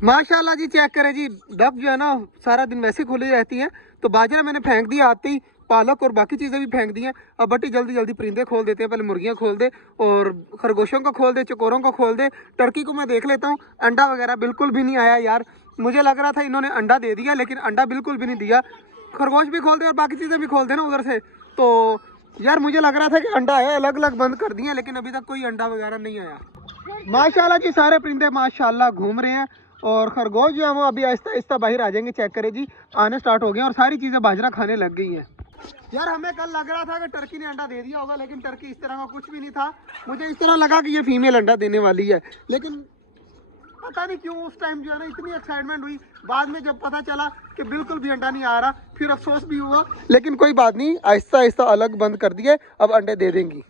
माशाल्लाह जी, चेक करें जी, डक जो है ना सारा दिन वैसे खुली रहती है। तो बाजरा मैंने फेंक दिया आते ही, पालक और बाकी चीज़ें भी फेंक दी हैं। अब बट्टी जल्दी जल्दी परिंदे खोल देते हैं, पहले मुर्गियां खोल दे और खरगोशों को खोल दे, चकोरों को खोल दे। टर्की को मैं देख लेता हूँ, अंडा वगैरह बिल्कुल भी नहीं आया यार। मुझे लग रहा था इन्होंने अंडा दे दिया, लेकिन अंडा बिल्कुल भी नहीं दिया। खरगोश भी खोल दे और बाकी चीज़ें भी खोल दे ना उधर से। तो यार मुझे लग रहा था कि अंडा है, अलग अलग बंद कर दिए, लेकिन अभी तक कोई अंडा वगैरह नहीं आया। माशाल्लाह जी, सारे परिंदे माशाल्लाह घूम रहे हैं और खरगोश जो है वो अभी आहिस्ता आहिस्ता बाहर आ जाएंगे। चेक करें जी, आने स्टार्ट हो गए और सारी चीज़ें बाजरा खाने लग गई हैं। यार हमें कल लग रहा था कि टर्की ने अंडा दे दिया होगा, लेकिन टर्की इस तरह का कुछ भी नहीं था। मुझे इस तरह लगा कि ये फीमेल अंडा देने वाली है, लेकिन पता नहीं क्यों उस टाइम जो है ना इतनी एक्साइटमेंट हुई। बाद में जब पता चला कि बिल्कुल भी अंडा नहीं आ रहा, फिर अफसोस भी हुआ, लेकिन कोई बात नहीं, आहिस्ता आहिस्ता अलग बंद कर दिए, अब अंडे दे देंगी।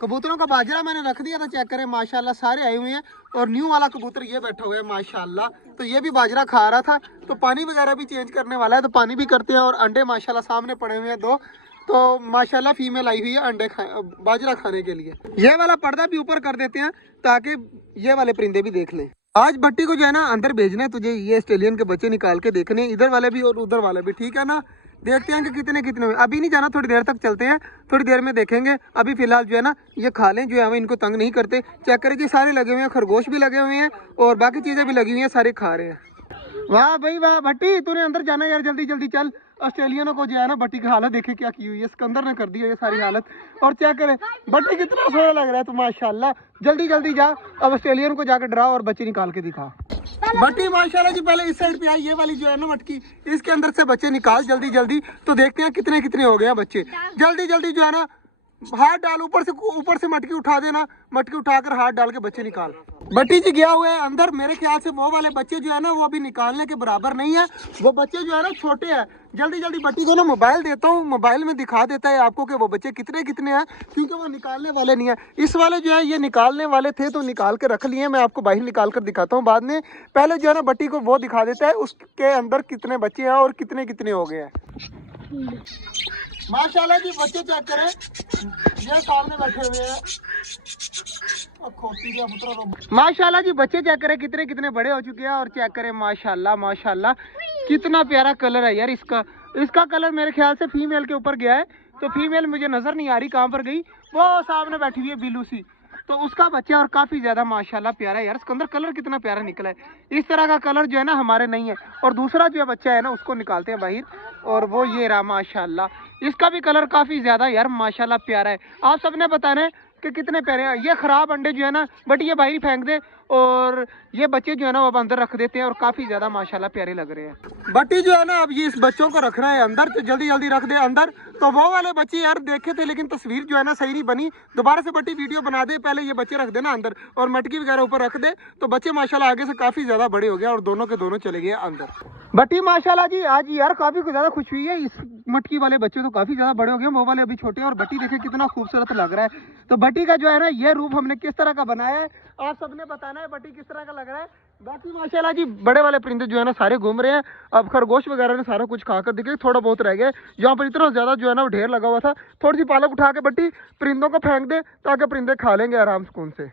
कबूतरों का बाजरा मैंने रख दिया था, चेक करें माशाल्लाह सारे आए हुए हैं। और न्यू वाला कबूतर ये बैठा हुआ है माशाल्लाह, तो ये भी बाजरा खा रहा था। तो पानी वगैरह भी चेंज करने वाला है, तो पानी भी करते हैं। और अंडे माशाल्लाह सामने पड़े हुए हैं 2, तो माशाल्लाह फीमेल आई हुई है अंडे बाजरा खाने के लिए। ये वाला पर्दा भी ऊपर कर देते हैं ताकि ये वाले परिंदे भी देख लें। आज बट्टी को जो है ना अंदर भेजना है तुझे, ये ऑस्ट्रेलियन के बच्चे निकाल के देखने, इधर वाले भी और उधर वाले भी, ठीक है ना। देखते हैं कि कितने कितने हुए। अभी नहीं जाना, थोड़ी देर तक चलते हैं, थोड़ी देर में देखेंगे। अभी फिलहाल जो है ना ये खा लें, जो है इनको तंग नहीं करते। चेक करें जी, सारे लगे हुए हैं, खरगोश भी लगे हुए हैं और बाकी चीज़ें भी लगी हुई हैं, सारे खा रहे हैं। वाह भाई वाह भट्टी, तूने अंदर जाना यार, जल्दी जल्दी चल। ऑस्ट्रेलियनों को जो है ना बट्टी की हालत देखे क्या की हुई है, सिकंदर ने कर दी है ये सारी हालत। और चेक करें बट्टी कितना सोना लग रहा है, तो माशाल्लाह जल्दी जल्दी जा, अब ऑस्ट्रेलियन को जाकर डरा और बच्चे निकाल के दिखा। बट्टी माशाल्लाह जी पहले इस साइड पे आई, ये वाली जो है ना मटकी, इसके अंदर से बच्चे निकाल जल्दी जल्दी, तो देखते हैं कितने कितने हो गए हैं बच्चे। जल्दी जल्दी जो है ना हाथ डाल, ऊपर से मटकी उठा देना, मटकी उठाकर हाथ डाल के बच्चे निकाल। बट्टी जी गया हुआ है अंदर, मेरे ख्याल से वो वाले बच्चे जो है ना वो अभी निकालने के बराबर नहीं है, वो बच्चे जो है ना छोटे हैं। जल्दी जल्दी बट्टी को ना मोबाइल देता हूँ, मोबाइल में दिखा देता है आपको कि वो बच्चे कितने कितने हैं, क्योंकि वो निकालने वाले नहीं है। इस वाले जो है ये निकालने वाले थे तो निकाल के रख लिए, मैं आपको बाहर निकाल कर दिखाता हूँ बाद में। पहले जो है ना बट्टी को वो दिखा देता है उसके अंदर कितने बच्चे हैं और कितने कितने हो गए हैं। माशाल्लाह जी बच्चे चेक करें, ये सामने बैठे हुए हैं। माशाल्लाह जी बच्चे चेक करें कितने कितने बड़े हो चुके हैं। और चेक करें माशाल्लाह माशाल्लाह कितना प्यारा कलर है यार इसका कलर मेरे ख्याल से फीमेल के ऊपर गया है। तो फीमेल मुझे नजर नहीं आ रही कहाँ पर गई, वो सामने बैठी हुई है बिल्लू सी, तो उसका बच्चा और काफी ज्यादा माशाल्लाह प्यारा है यार। इसके अंदर कलर कितना प्यारा निकला है, इस तरह का कलर जो है ना हमारे नहीं है। और दूसरा जो बच्चा है ना उसको निकालते हैं बाहर, और वो ये रहा माशाल्लाह, इसका भी कलर काफी ज्यादा यार माशाल्लाह प्यारा है। आप सबने बताना है कि कितने प्यारे हैं। ये खराब अंडे जो है ना बट ये बाहर फेंक दे, और ये बच्चे जो है ना वो अंदर रख देते हैं और काफी ज्यादा माशाल्लाह प्यारे लग रहे हैं। बट्टी जो है ना अब ये इस बच्चों को रखना है अंदर, तो जल्दी जल्दी रख दे अंदर। तो वो वाले बच्चे यार देखे थे लेकिन तस्वीर जो है ना सही नहीं बनी, दोबारा से बट्टी वीडियो बना दे, पहले ये बच्चे रख देना अंदर और मटकी वगैरह ऊपर रख दे। तो बच्चे माशाल्लाह आगे से काफी ज्यादा बड़े हो गए और दोनों के दोनों चले गए अंदर। बट्टी माशाल्लाह जी आज यार काफी ज्यादा खुश हुई है, इस मटकी वाले बच्चे तो काफी ज्यादा बड़े हो गए, वो वाले अभी छोटे हैं। और बट्टी देखे कितना खूबसूरत लग रहा है। तो बट्टी का जो है ना ये रूप हमने किस तरह का बनाया है, आप सबने बताना है बट्टी किस तरह का लग रहा है। बाकी माशाल्लाह जी बड़े वाले परिंदे जो है ना सारे घूम रहे हैं। अब खरगोश वगैरह ने सारा कुछ खाकर दिखे, थोड़ा बहुत रह गया। यहाँ पर इतना ज्यादा जो है ना ढेर लगा हुआ था, थोड़ी सी पालक उठा के बट्टी परिंदों को फेंक दे ताकि परिंदे खा लेंगे आराम सुकून से।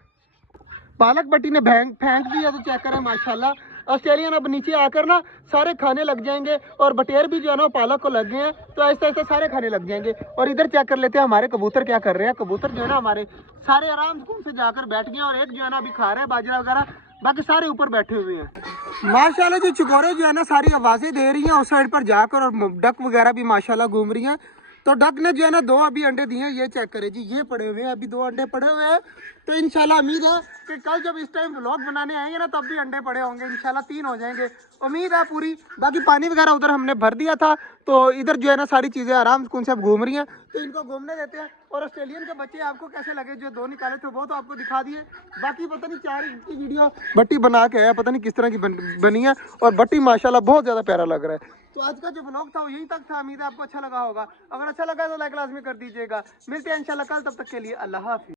पालक बट्टी ने फेंक दिया, तो चेक करें माशाल्लाह ऑस्ट्रेलियन अब नीचे आकर ना सारे खाने लग जाएंगे। और बटेर भी जो है ना पालक को लग गए हैं, तो ऐसे ऐसे सारे खाने लग जाएंगे। और इधर चेक कर लेते हैं हमारे कबूतर क्या कर रहे हैं। कबूतर जो है ना हमारे सारे आराम से जाकर बैठ गए, और एक जो है ना अभी खा रहे हैं बाजरा वगैरह, बाकी सारे ऊपर बैठे हुए हैं। माशाल्लाह जी चकोरे जो है ना सारी आवाजें दे रही हैं उस साइड पर जाकर, और डक वगैरह भी माशाल्लाह घूम रही हैं। तो डक ने जो है ना 2 अभी अंडे दिए हैं, ये चेक करें जी, ये पड़े हुए हैं, अभी 2 अंडे पड़े हुए हैं। तो इंशाल्लाह उम्मीद है कि कल जब इस टाइम व्लॉग बनाने आएंगे ना तब भी अंडे पड़े होंगे, इंशाल्लाह 3 हो जाएंगे, उम्मीद है पूरी। बाकी पानी वगैरह उधर हमने भर दिया था, तो इधर जो है ना सारी चीज़ें आराम सुकून से अब घूम रही हैं, तो इनको घूमने देते हैं। और ऑस्ट्रेलियन के बच्चे आपको कैसे लगे, जो 2 निकाले थे वो तो आपको दिखा दिए, बाकी पता नहीं 4 की वीडियो बट्टी बना के आया, पता नहीं किस तरह की बनी है। और बट्टी माशाल्लाह बहुत ज़्यादा प्यारा लग रहा है। तो आज का जो व्लॉग था वो यहीं तक था, उम्मीद है आपको अच्छा लगा होगा। अगर अच्छा लगा तो लाइक लाजमी कर दीजिएगा। मिलते हैं इंशाल्लाह कल, तब तक के लिए अल्लाह हाफिज़।